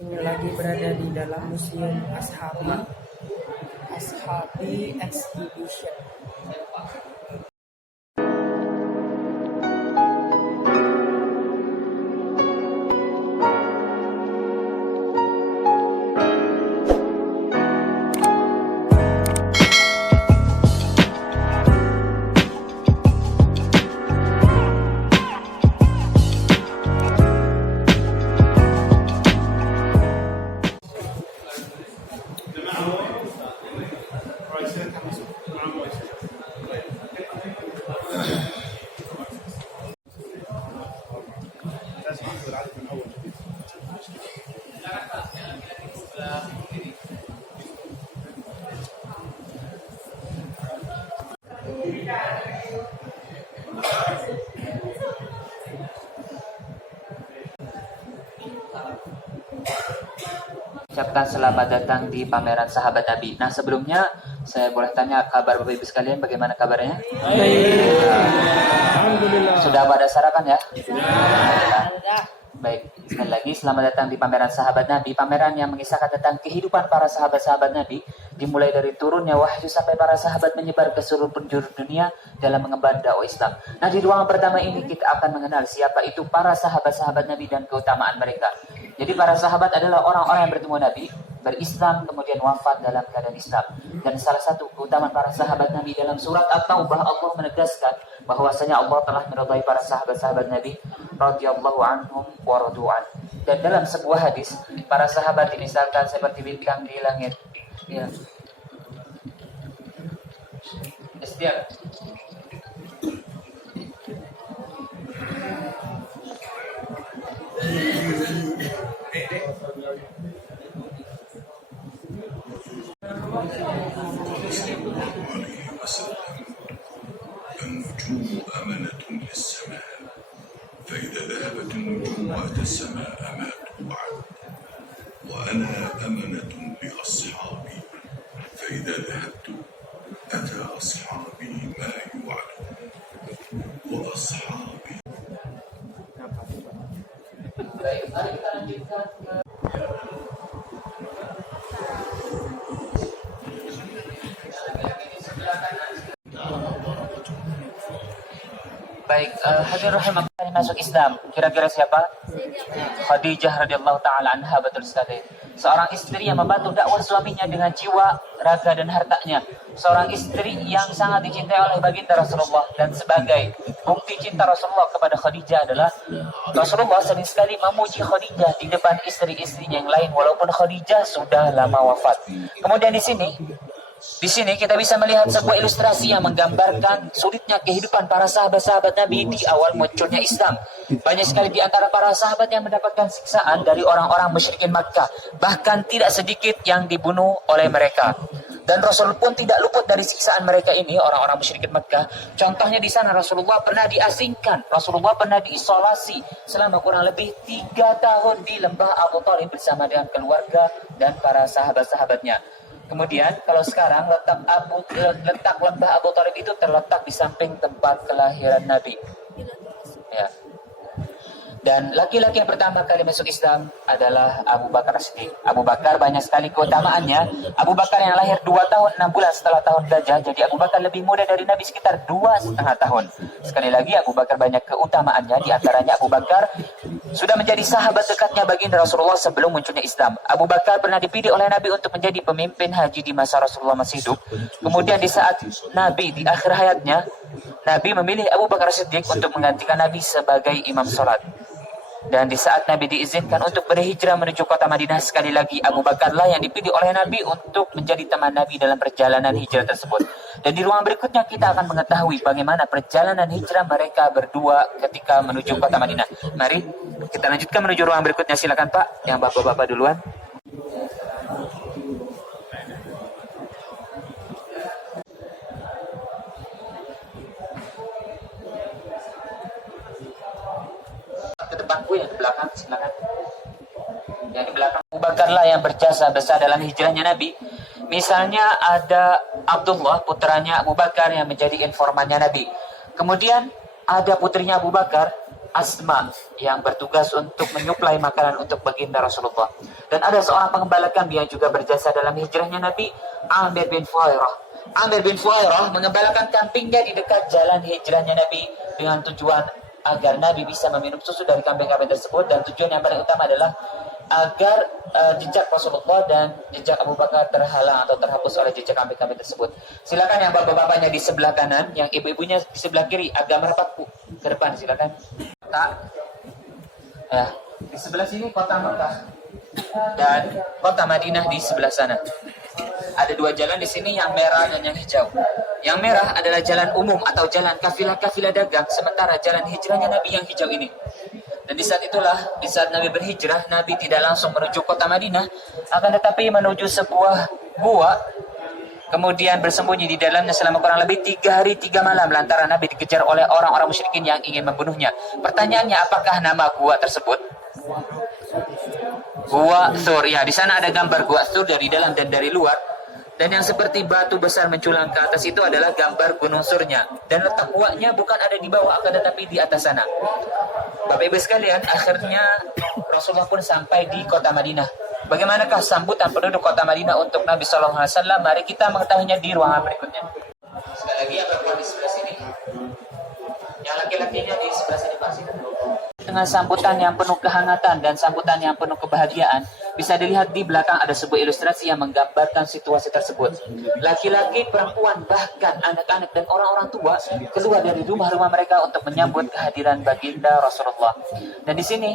Ini lagi berada di dalam Museum Ashabi Exhibition. Ucapkan selamat datang di pameran sahabat Nabi. Nah, sebelumnya saya boleh tanya kabar Bapak Ibu sekalian, bagaimana kabarnya? Alhamdulillah. Sudah pada sarapan ya? Baik, sekali lagi selamat datang di pameran sahabat Nabi, pameran yang mengisahkan tentang kehidupan para sahabat-sahabat Nabi, dimulai dari turunnya wahyu sampai para sahabat menyebar ke seluruh penjuru dunia dalam mengemban dakwah Islam. Nah, di ruangan pertama ini kita akan mengenal siapa itu para sahabat-sahabat Nabi dan keutamaan mereka. Jadi para sahabat adalah orang-orang yang bertemu Nabi, berislam, kemudian wafat dalam keadaan Islam. Dan salah satu keutamaan para sahabat Nabi dalam surat At-Taubah, Allah menegaskan bahwasanya Allah telah meridai para sahabat-sahabat Nabi radhiyallahu anhum wa radu'an. Dan dalam sebuah hadis, para sahabat dimisalkan seperti bintang di langit. Ya. Istiar. النجوم أمنة للسماء فإذا ذهبت النجوم أتى السماء ما توعد وأنا أمنة لأصحابي فإذا ذهبت أتى أصحابي ما يوعد وأصحابي. Baik, mari kita lanjutkan ke Baik, hadirin rahimakumullah, masuk Islam. Kira-kira siapa? Khadijah radhiyallahu taala anha, betul sekali. Seorang istri yang membantu dakwah suaminya dengan jiwa, raga dan hartanya. Seorang istri yang sangat dicintai oleh baginda Rasulullah, dan sebagai bukti cinta Rasulullah kepada Khadijah adalah Rasulullah sering sekali memuji Khadijah di depan istri-istrinya yang lain walaupun Khadijah sudah lama wafat. Kemudian di sini kita bisa melihat sebuah ilustrasi yang menggambarkan sulitnya kehidupan para sahabat-sahabat Nabi di awal munculnya Islam. Banyak sekali di antara para sahabat yang mendapatkan siksaan dari orang-orang musyrikin Makkah, bahkan tidak sedikit yang dibunuh oleh mereka. Dan Rasul pun tidak luput dari siksaan mereka ini, orang-orang musyrikin Makkah. Contohnya di sana Rasulullah pernah diasingkan, Rasulullah pernah diisolasi selama kurang lebih 3 tahun di lembah Abu Thalib bersama dengan keluarga dan para sahabat-sahabatnya. Kemudian kalau sekarang letak lembah Abu Thalib itu terletak di samping tempat kelahiran Nabi. Ya. Dan laki-laki yang pertama kali masuk Islam adalah Abu Bakar As-Siddiq. Abu Bakar banyak sekali keutamaannya. Abu Bakar yang lahir 2 tahun 6 bulan setelah tahun gajah. Jadi Abu Bakar lebih muda dari Nabi sekitar 2,5 tahun. Sekali lagi Abu Bakar banyak keutamaannya. Di antaranya Abu Bakar sudah menjadi sahabat dekatnya baginda Rasulullah sebelum munculnya Islam. Abu Bakar pernah dipilih oleh Nabi untuk menjadi pemimpin haji di masa Rasulullah masih hidup. Kemudian di saat Nabi di akhir hayatnya, Nabi memilih Abu Bakar As-Siddiq untuk menggantikan Nabi sebagai imam sholat. Dan di saat Nabi diizinkan untuk berhijrah menuju kota Madinah, sekali lagi Abu Bakarlah yang dipilih oleh Nabi untuk menjadi teman Nabi dalam perjalanan hijrah tersebut. Dan di ruang berikutnya kita akan mengetahui bagaimana perjalanan hijrah mereka berdua ketika menuju kota Madinah. Mari kita lanjutkan menuju ruang berikutnya. Silakan Pak, yang bapak-bapak duluan. Ke depanku, yang di belakang, silakan. Yang di belakang Abu Bakarlah yang berjasa besar dalam hijrahnya Nabi. Misalnya ada Abdullah, putranya Abu Bakar yang menjadi informannya Nabi. Kemudian ada putrinya Abu Bakar Asma yang bertugas untuk menyuplai makanan untuk baginda Rasulullah. Dan ada seorang pengembala kambing yang juga berjasa dalam hijrahnya Nabi, Amir bin Fuhairah. Amir bin Fuhairah mengembalakan kambingnya di dekat jalan hijrahnya Nabi dengan tujuan agar Nabi bisa meminum susu dari kambing-kambing tersebut, dan tujuan yang paling utama adalah agar jejak Rasulullah dan jejak Abu Bakar terhalang atau terhapus oleh jejak kambing-kambing tersebut. Silakan yang bapak-bapaknya di sebelah kanan, yang ibu-ibunya di sebelah kiri, agak merapat ke depan, silakan. Tak. Ya, di sebelah sini kota Mekah dan kota Madinah di sebelah sana. Ada dua jalan di sini, yang merah dan yang hijau. Yang merah adalah jalan umum atau jalan kafilah-kafilah dagang, sementara jalan hijrahnya Nabi yang hijau ini. Dan di saat itulah, di saat Nabi berhijrah, Nabi tidak langsung menuju kota Madinah, akan tetapi menuju sebuah gua, kemudian bersembunyi di dalamnya selama kurang lebih 3 hari 3 malam lantaran Nabi dikejar oleh orang-orang musyrikin yang ingin membunuhnya. Pertanyaannya, apakah nama gua tersebut? Gua Thur. Ya, di sana ada gambar gua Thur dari dalam dan dari luar. Dan yang seperti batu besar menculang ke atas itu adalah gambar gunung Surnya. Dan letak guanya bukan ada di bawah, akan tetapi di atas sana. Bapak Ibu sekalian, akhirnya Rasulullah pun sampai di kota Madinah. Bagaimanakah sambutan penduduk kota Madinah untuk Nabi SAW? Mari kita mengetahuinya di ruangan berikutnya. Sekali lagi yang perempuan di sebelah sini, yang laki-lakinya di sebelah sini pasti. Dengan sambutan yang penuh kehangatan dan sambutan yang penuh kebahagiaan, bisa dilihat di belakang ada sebuah ilustrasi yang menggambarkan situasi tersebut. Laki-laki, perempuan, bahkan anak-anak dan orang-orang tua keluar dari rumah-rumah mereka untuk menyambut kehadiran baginda Rasulullah. Dan di sini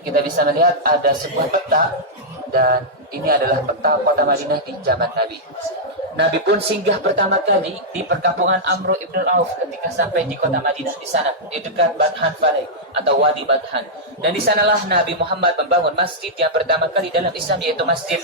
kita bisa melihat ada sebuah peta, dan ini adalah peta kota Madinah di zaman Nabi. Nabi pun singgah pertama kali di perkampungan Amr ibn Auf ketika sampai di kota Madinah, di sana, di dekat Badhan Valley atau Wadi Badhan. Dan di sanalah Nabi Muhammad membangun masjid yang pertama kali dalam Islam, yaitu Masjid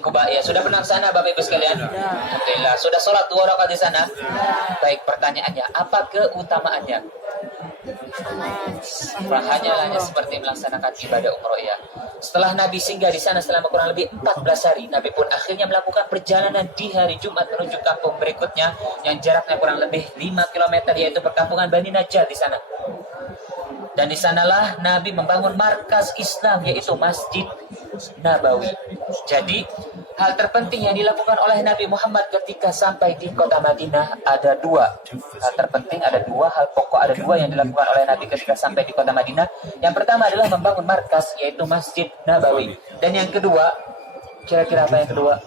Quba. Ya, sudah pernah ke sana Bapak Ibu sekalian? Alhamdulillah. Sudah sholat 2 rakaat di sana? Baik, pertanyaannya, apa keutamaannya? Hanya seperti melaksanakan ibadah umroh, ya. Setelah Nabi singgah di sana selama kurang lebih 14 hari, Nabi pun akhirnya melakukan perjalanan di hari Jumat menuju kampung berikutnya yang jaraknya kurang lebih 5 km, yaitu perkampungan Bani Najjar di sana. Dan di sanalah Nabi membangun markas Islam, yaitu Masjid Nabawi. Jadi, hal terpenting yang dilakukan oleh Nabi Muhammad ketika sampai di kota Madinah ada 2. Hal terpenting ada 2, hal pokok ada 2 yang dilakukan oleh Nabi ketika sampai di kota Madinah. Yang pertama adalah membangun markas, yaitu Masjid Nabawi. Dan yang kedua, kira-kira apa yang kedua?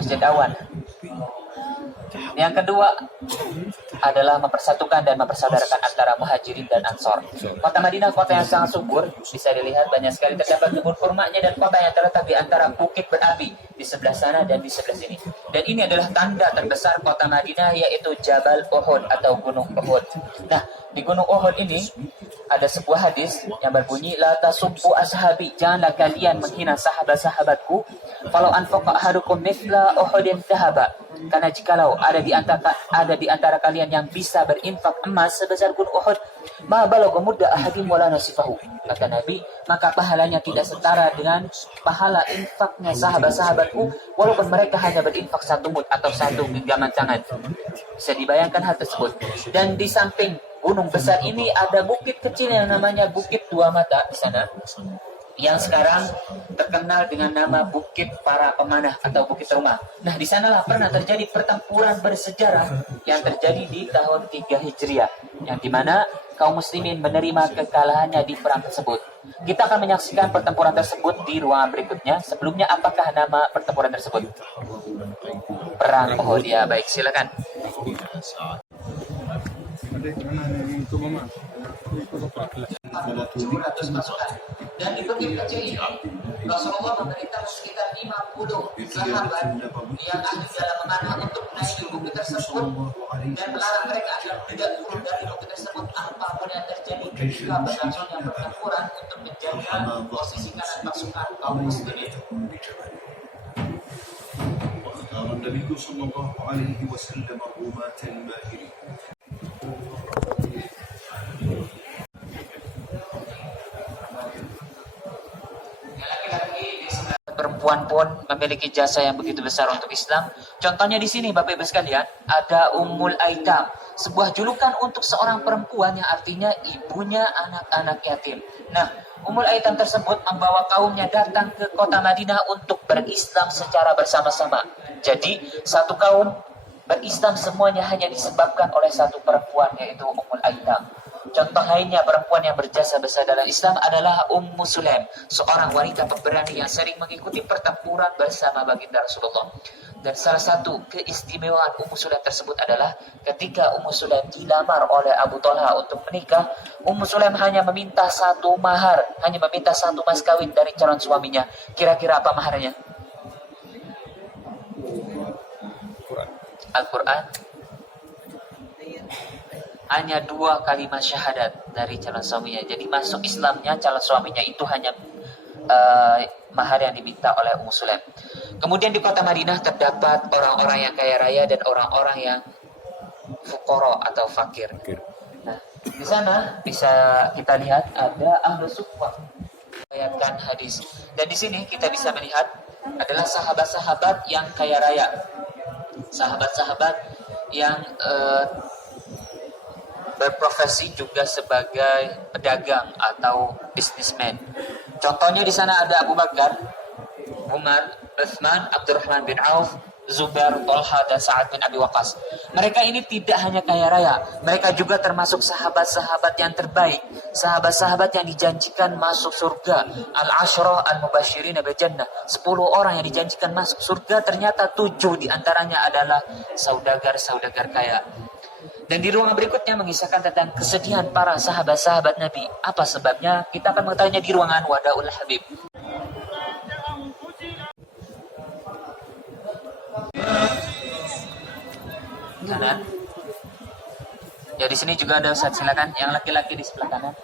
Masjid Awan. Yang kedua adalah mempersatukan dan mempersaudarakan antara Muhajirin dan Ansor. Kota Madinah kota yang sangat subur, bisa dilihat banyak sekali terdapat kebun kurmanya, dan kota yang terletak di antara bukit berapi di sebelah sana dan di sebelah sini. Dan ini adalah tanda terbesar kota Madinah, yaitu Jabal Uhud atau Gunung Uhud. Nah, di Gunung Uhud ini ada sebuah hadis yang berbunyi, la tasubbu ashabi, janganlah kalian menghina sahabat-sahabatku, falau anfaqa ahadukum mithla Uhudin dhahaba, karena jikalau ada di antara kalian yang bisa berinfak emas sebesar gunung Uhud, ma balagha mudda ahadim wala nasifahu, kata Nabi, maka pahalanya tidak setara dengan pahala infaknya sahabat-sahabatku, walaupun mereka hanya berinfak 1 mud atau 1 genggaman tangan. Bisa dibayangkan hal tersebut. Dan di samping gunung besar ini ada bukit kecil yang namanya Bukit Dua Mata di sana, yang sekarang terkenal dengan nama Bukit Para Pemanah atau Bukit Rumah. Nah, di sanalah pernah terjadi pertempuran bersejarah yang terjadi di tahun 3 Hijriah, yang dimana kaum muslimin menerima kekalahannya di perang tersebut. Kita akan menyaksikan pertempuran tersebut di ruangan berikutnya. Sebelumnya, apakah nama pertempuran tersebut? Perang Uhud. Ya, baik, silakan. Dan di bukit kecil ini Rasulullah memerintah sekitar 50 sahabat yang ahli dalam memanah untuk menaiki bukit tersebut, dan melarang mereka agar tidak turun dari bukit tersebut apapun yang terjadi ketika berlangsungnya pertempuran, untuk menjaga posisi kanan pasukan kaum muslimin. واختار النبي صلى الله عليه وسلم الرماة الماهرين. perempuan pun memiliki jasa yang begitu besar untuk Islam. Contohnya di sini Bapak Ibu sekalian, ada Ummul Aitam, sebuah julukan untuk seorang perempuan yang artinya ibunya anak-anak yatim. Nah, Ummul Aitam tersebut membawa kaumnya datang ke kota Madinah untuk berislam secara bersama-sama. Jadi, satu kaum berislam semuanya hanya disebabkan oleh satu perempuan, yaitu Ummul Aitam. Contoh lainnya perempuan yang berjasa besar dalam Islam adalah Ummu Sulaim, seorang wanita pemberani yang sering mengikuti pertempuran bersama baginda Rasulullah. Dan salah satu keistimewaan Ummu Sulaim tersebut adalah ketika Ummu Sulaim dilamar oleh Abu Talha untuk menikah, Ummu Sulaim hanya meminta satu mahar, hanya meminta satu mas kawin dari calon suaminya. Kira-kira apa maharnya? Al-Quran. Hanya 2 kalimat syahadat dari calon suaminya. Jadi masuk Islamnya calon suaminya itu hanya mahar yang diminta oleh Ummu Sulaim. Kemudian di kota Madinah terdapat orang-orang yang kaya raya dan orang-orang yang fuqara atau fakir. Nah, di sana bisa kita lihat ada ahlu suffah meriwayatkan hadis. Dan di sini kita bisa melihat adalah sahabat-sahabat yang kaya raya. Sahabat-sahabat yang berprofesi juga sebagai pedagang atau bisnismen. Contohnya di sana ada Abu Bakar, Umar, Utsman, Abdurrahman bin Auf, Zubair, Talha, dan Sa'ad bin Abi Waqqas. Mereka ini tidak hanya kaya raya, mereka juga termasuk sahabat-sahabat yang terbaik, sahabat-sahabat yang dijanjikan masuk surga. Al-Ashrah Al-Mubashirin bil Jannah, 10 orang yang dijanjikan masuk surga, ternyata 7 diantaranya adalah saudagar-saudagar kaya. Dan di ruangan berikutnya mengisahkan tentang kesedihan para sahabat-sahabat Nabi. Apa sebabnya? Kita akan mengetahuinya di ruangan Wadaul Habib. Kanan. Ya, di sini juga ada Ustaz, silakan. Yang laki-laki di sebelah kanan.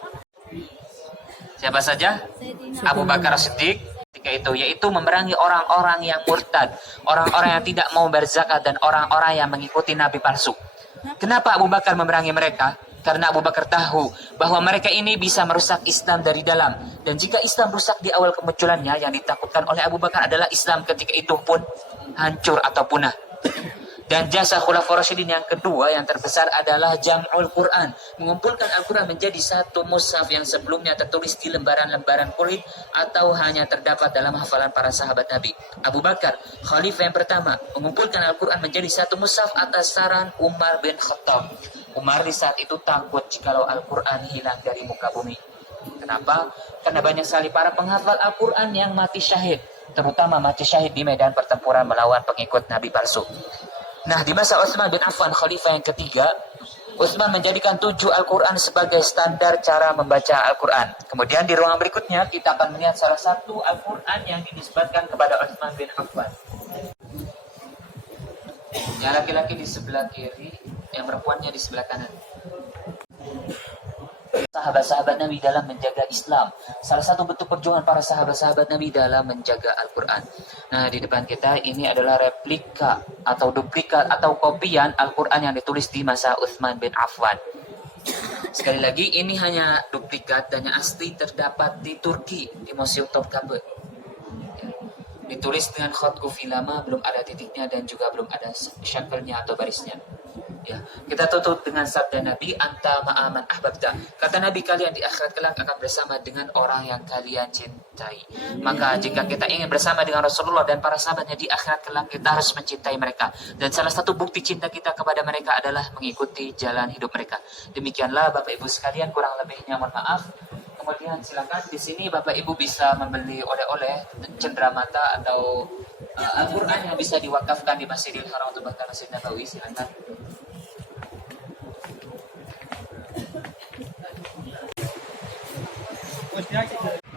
Siapa saja? Abu Bakar Siddiq. Ketika itu, yaitu memerangi orang-orang yang murtad, orang-orang yang tidak mau berzakat, dan orang-orang yang mengikuti nabi palsu. Kenapa Abu Bakar memerangi mereka? Karena Abu Bakar tahu bahwa mereka ini bisa merusak Islam dari dalam. Dan jika Islam rusak di awal kemunculannya, yang ditakutkan oleh Abu Bakar adalah Islam ketika itu pun hancur atau punah. Dan jasa Khulafaur Rasyidin yang kedua yang terbesar adalah Jam'ul Quran, mengumpulkan Al-Quran menjadi satu mushaf yang sebelumnya tertulis di lembaran-lembaran kulit atau hanya terdapat dalam hafalan para sahabat Nabi. Abu Bakar, khalifah yang pertama, mengumpulkan Al-Quran menjadi satu mushaf atas saran Umar bin Khattab. Umar di saat itu takut jikalau Al-Quran hilang dari muka bumi. Kenapa? Karena banyak sekali para penghafal Al-Quran yang mati syahid, terutama mati syahid di medan pertempuran melawan pengikut Nabi palsu. Nah, di masa Utsman bin Affan, khalifah yang ketiga, Utsman menjadikan 7 Al-Quran sebagai standar cara membaca Al-Quran. Kemudian di ruangan berikutnya kita akan melihat salah satu Al-Quran yang dinisbatkan kepada Utsman bin Affan. Yang laki-laki di sebelah kiri, yang perempuannya di sebelah kanan. Sahabat-sahabat Nabi dalam menjaga Islam. Salah satu bentuk perjuangan para sahabat-sahabat Nabi dalam menjaga Al-Quran. Nah, di depan kita ini adalah replika atau duplikat atau kopian Al-Quran yang ditulis di masa Utsman bin Affan. Sekali lagi, ini hanya duplikat dan yang asli terdapat di Turki, di Museum Topkapı. Ditulis dengan khat kufi lama, belum ada titiknya dan juga belum ada syakelnya atau barisnya. Ya, kita tutup dengan sabda Nabi, anta ma'aman ahbabta. Kata Nabi, kalian di akhirat kelak akan bersama dengan orang yang kalian cintai. Maka jika kita ingin bersama dengan Rasulullah dan para sahabatnya di akhirat kelak, kita harus mencintai mereka. Dan salah satu bukti cinta kita kepada mereka adalah mengikuti jalan hidup mereka. Demikianlah Bapak Ibu sekalian, kurang lebihnya mohon maaf. Kemudian silakan di sini Bapak Ibu bisa membeli oleh-oleh cenderamata atau Al-Quran yang bisa diwakafkan di Masjidil Haram untuk Bapak Masjid Nabawi. Silakan. What's the